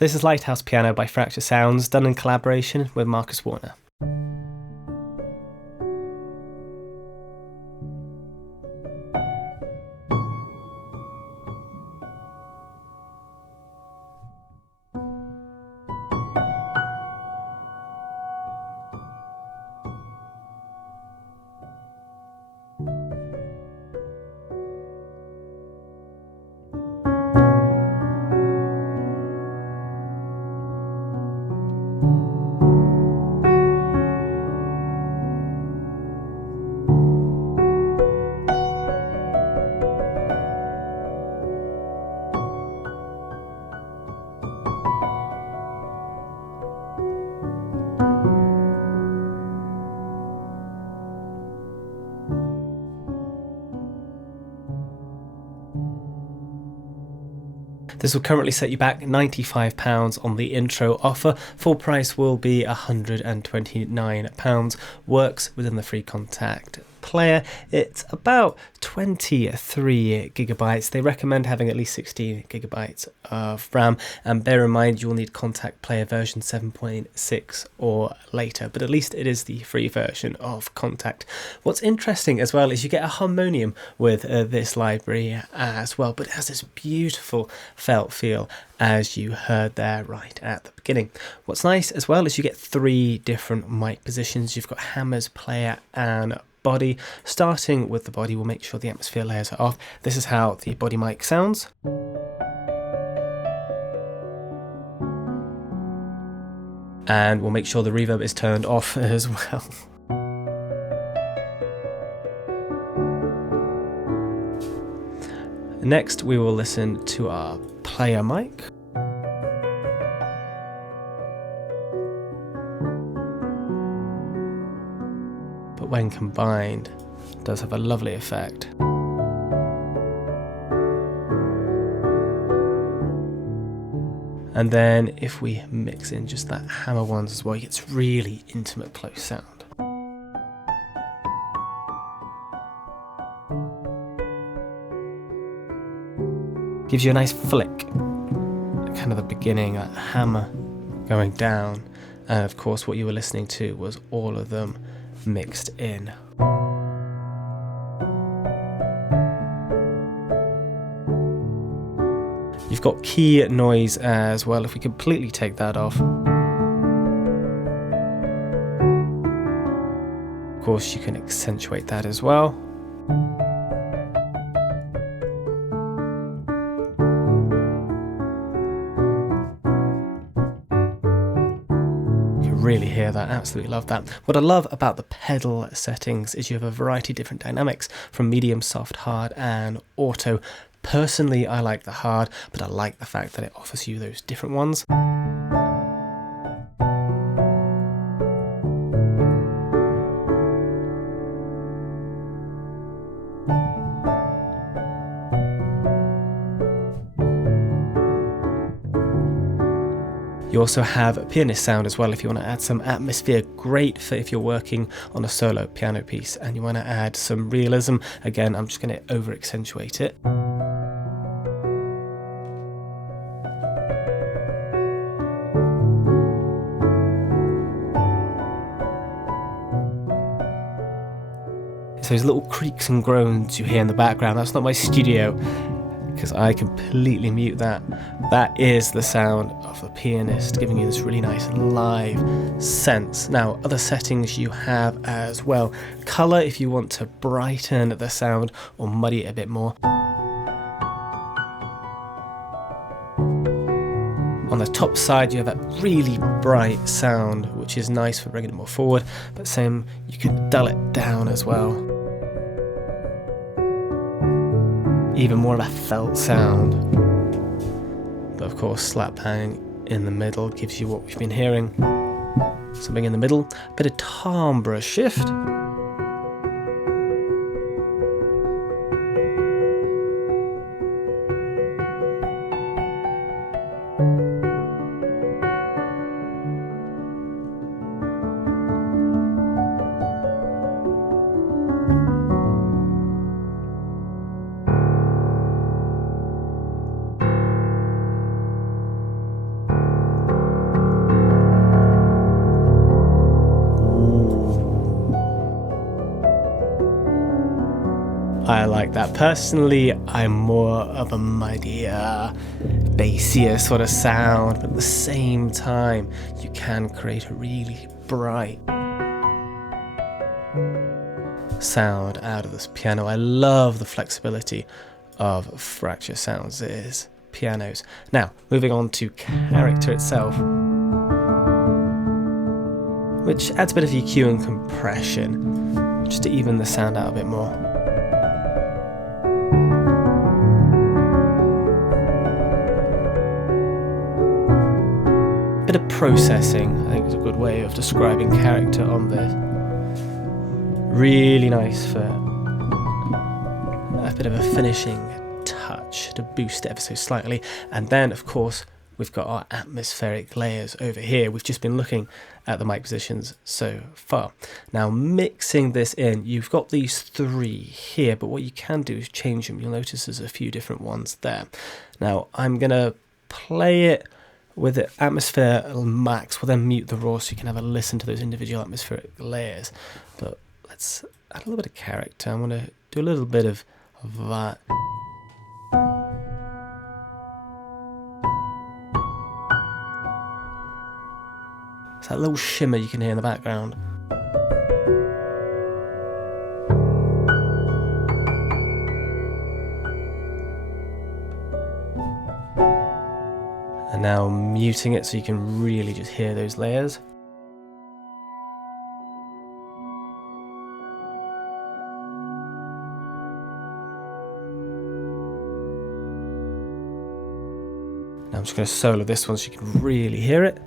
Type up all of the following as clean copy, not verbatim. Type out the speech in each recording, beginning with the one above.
This is Lighthouse Piano by Fracture Sounds, done in collaboration with Marcus Warner. This will currently set you back £95 on the intro offer. Full price will be £129. Works within the free contact player. It's about 23 gigabytes. They recommend having at least 16 gigabytes of RAM, and bear in mind you'll need contact player version 7.6 or later, but at least it is the free version of contact. What's interesting as well is you get a harmonium with this library as well, but it has this beautiful felt feel as you heard there right at the beginning. What's nice as well is you get 3 different mic positions. You've got hammers, player and body. Starting with the body, we'll make sure the atmosphere layers are off. This is how the body mic sounds. And we'll make sure the reverb is turned off as well. Next, we will listen to our player mic. But when combined, it does have a lovely effect. And then if we mix in just that hammer ones as well, you get this really intimate close sound. Gives you a nice flick, kind of the beginning, that hammer going down. And of course what you were listening to was all of them mixed in. You've got key noise as well. If we completely take that off, of course you can accentuate that as well. Really hear that, absolutely love that. What I love about the pedal settings is you have a variety of different dynamics, from medium, soft, hard and auto. Personally I like the hard, but I like the fact that it offers you those different ones. You also have a pianist sound as well if you want to add some atmosphere. Great for if you're working on a solo piano piece and you want to add some realism. Again, I'm just going to over accentuate it. So those little creaks and groans you hear in the background, that's not my studio, because I completely mute that. That is the sound of the pianist, giving you this really nice live sense. Now, other settings you have as well. Colour if you want to brighten the sound or muddy it a bit more. On the top side you have that really bright sound, which is nice for bringing it more forward, but same, you can dull it down as well. Even more of a felt sound. But of course, slap bang in the middle gives you what we've been hearing. Something in the middle, a bit of timbre shift. I like that. Personally, I'm more of a muddier, bassier sort of sound, but at the same time, you can create a really bright sound out of this piano. I love the flexibility of fracture sounds is pianos. Now, moving on to character itself, which adds a bit of EQ and compression, just to even the sound out a bit more. Bit of processing, I think, is a good way of describing character on this. Really nice for a bit of a finishing touch to boost it ever so slightly. And then, of course, we've got our atmospheric layers over here. We've just been looking at the mic positions so far. Now, mixing this in, you've got these three here, but what you can do is change them. You'll notice there's a few different ones there. Now, I'm going to play it with the atmosphere max. We'll then mute the raw so you can have a listen to those individual atmospheric layers. But let's add a little bit of character. I'm going to do a little bit of that. It's that little shimmer you can hear in the background. And now muting it so you can really just hear those layers. Now I'm just going to solo this one so you can really hear it.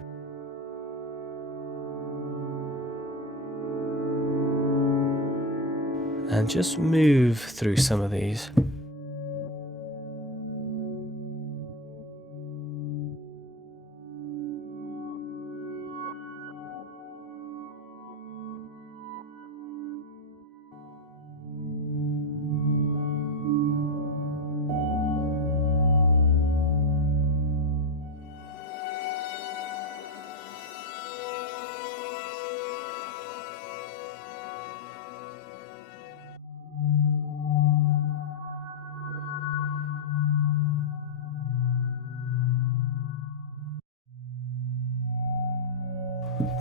And just move through some of these.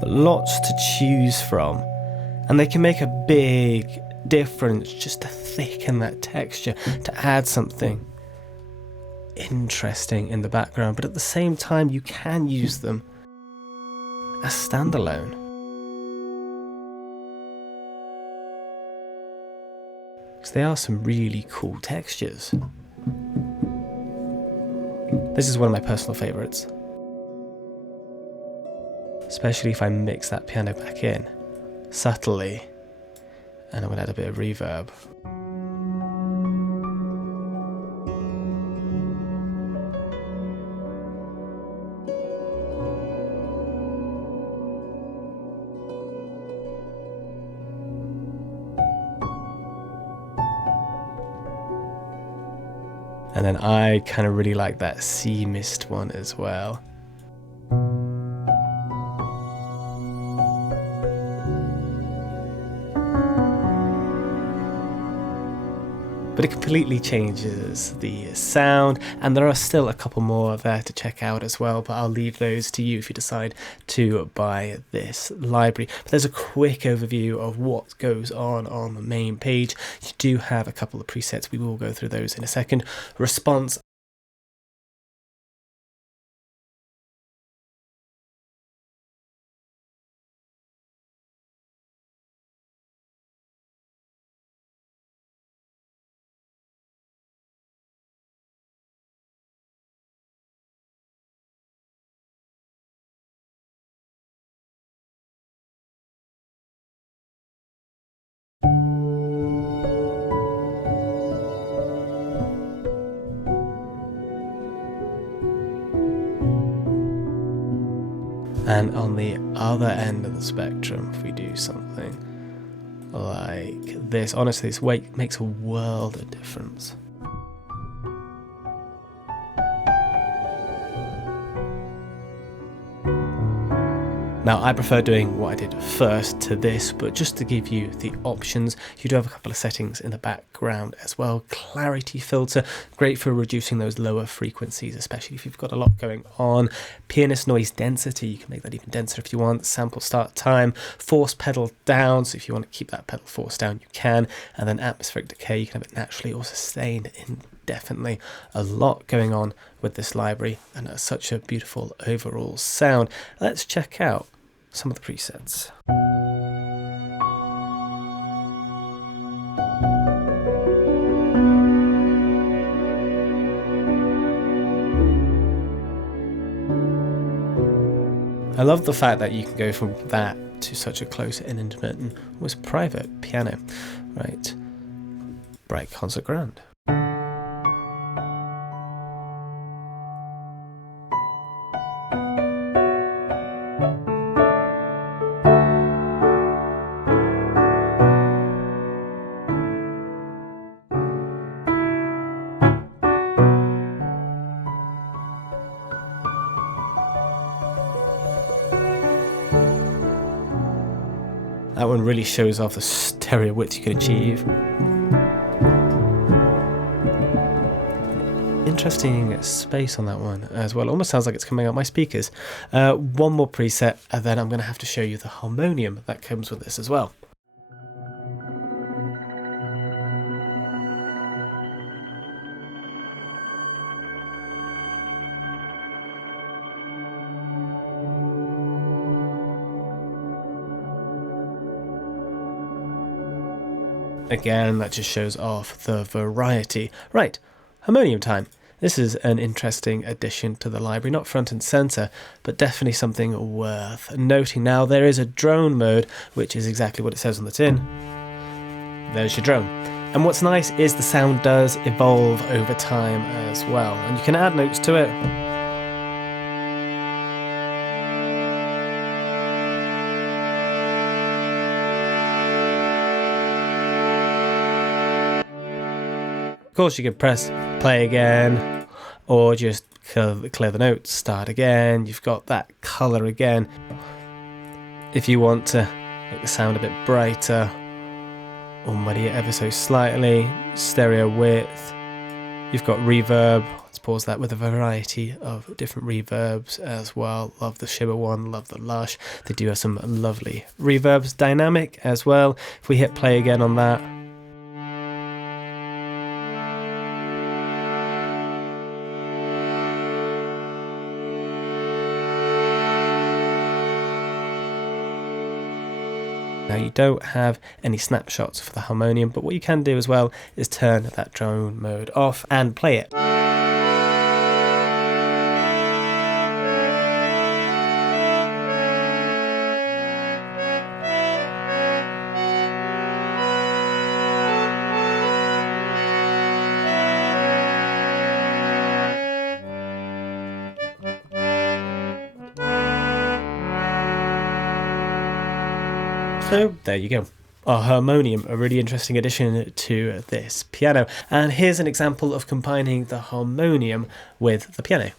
But lots to choose from, and they can make a big difference just to thicken that texture, to add something interesting in the background. But at the same time, you can use them as standalone. Because they are some really cool textures. This is one of my personal favourites. Especially if I mix that piano back in subtly, and I'm going to add a bit of reverb. And then I kind of really like that sea mist one as well. But it completely changes the sound, and there are still a couple more there to check out as well, but I'll leave those to you if you decide to buy this library. But there's a quick overview of what goes on the main page. You do have a couple of presets. We will go through those in a second. Response. And on the other end of the spectrum, if we do something like this, honestly, this weight makes a world of difference. Now, I prefer doing what I did first to this, but just to give you the options, you do have a couple of settings in the background as well. Clarity filter, great for reducing those lower frequencies, especially if you've got a lot going on. Pianist noise density, you can make that even denser if you want. Sample start time, force pedal down, so if you want to keep that pedal force down, you can. And then atmospheric decay, you can have it naturally or sustained indefinitely. A lot going on with this library, and it's such a beautiful overall sound. Let's check out some of the presets. I love the fact that you can go from that to such a close and intimate and almost private piano, right? Bright concert grand. That one really shows off the stereo width you can achieve. Interesting space on that one as well. Almost sounds like it's coming out my speakers. One more preset, and then I'm going to have to show you the harmonium that comes with this as well. Again, that just shows off the variety. Right, harmonium time. This is an interesting addition to the library, not front and center, but definitely something worth noting. Now, there is a drone mode, which is exactly what it says on the tin. There's your drone. And what's nice is the sound does evolve over time as well, and you can add notes to it. Of course, you can press play again, or just clear the notes, start again. You've got that colour again. If you want to make the sound a bit brighter, or muddy it ever so slightly, stereo width. You've got reverb. Let's pause that with a variety of different reverbs as well. Love the Shimmer one, love the Lush. They do have some lovely reverbs. Dynamic as well. If we hit play again on that. Now, you don't have any snapshots for the harmonium, but what you can do as well is turn that drone mode off and play it. So there you go. Our harmonium, a really interesting addition to this piano. And here's an example of combining the harmonium with the piano.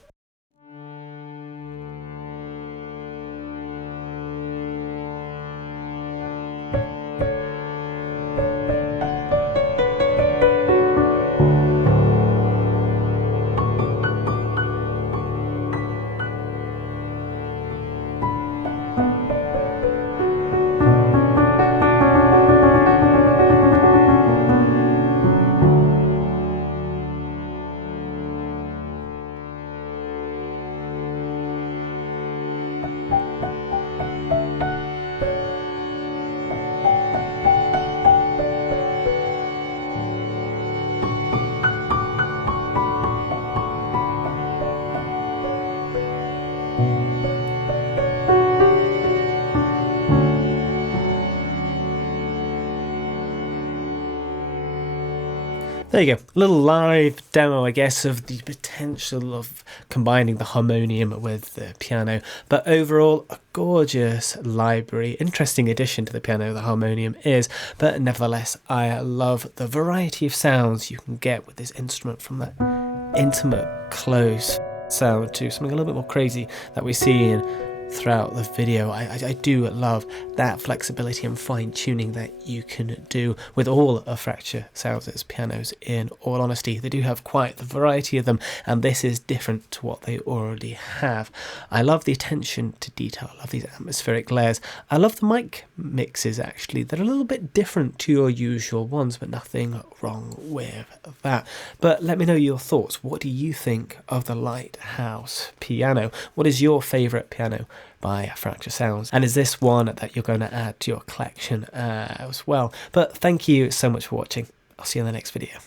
There you go, a little live demo, I guess, of the potential of combining the harmonium with the piano. But overall, a gorgeous library, interesting addition to the piano, the harmonium is. But nevertheless, I love the variety of sounds you can get with this instrument, from that intimate, close sound to something a little bit more crazy that we see in throughout the video. I do love that flexibility and fine-tuning that you can do with all of Fracture Sounds' pianos. In all honesty, they do have quite the variety of them, and this is different to what they already have. I love the attention to detail. I love these atmospheric layers. I love the mic mixes, actually. They're a little bit different to your usual ones, but nothing wrong with that. But let me know your thoughts. What do you think of the Lighthouse Piano? What is your favourite piano by Fracture Sounds? And is this one that you're going to add to your collection as well? But thank you so much for watching. I'll see you in the next video.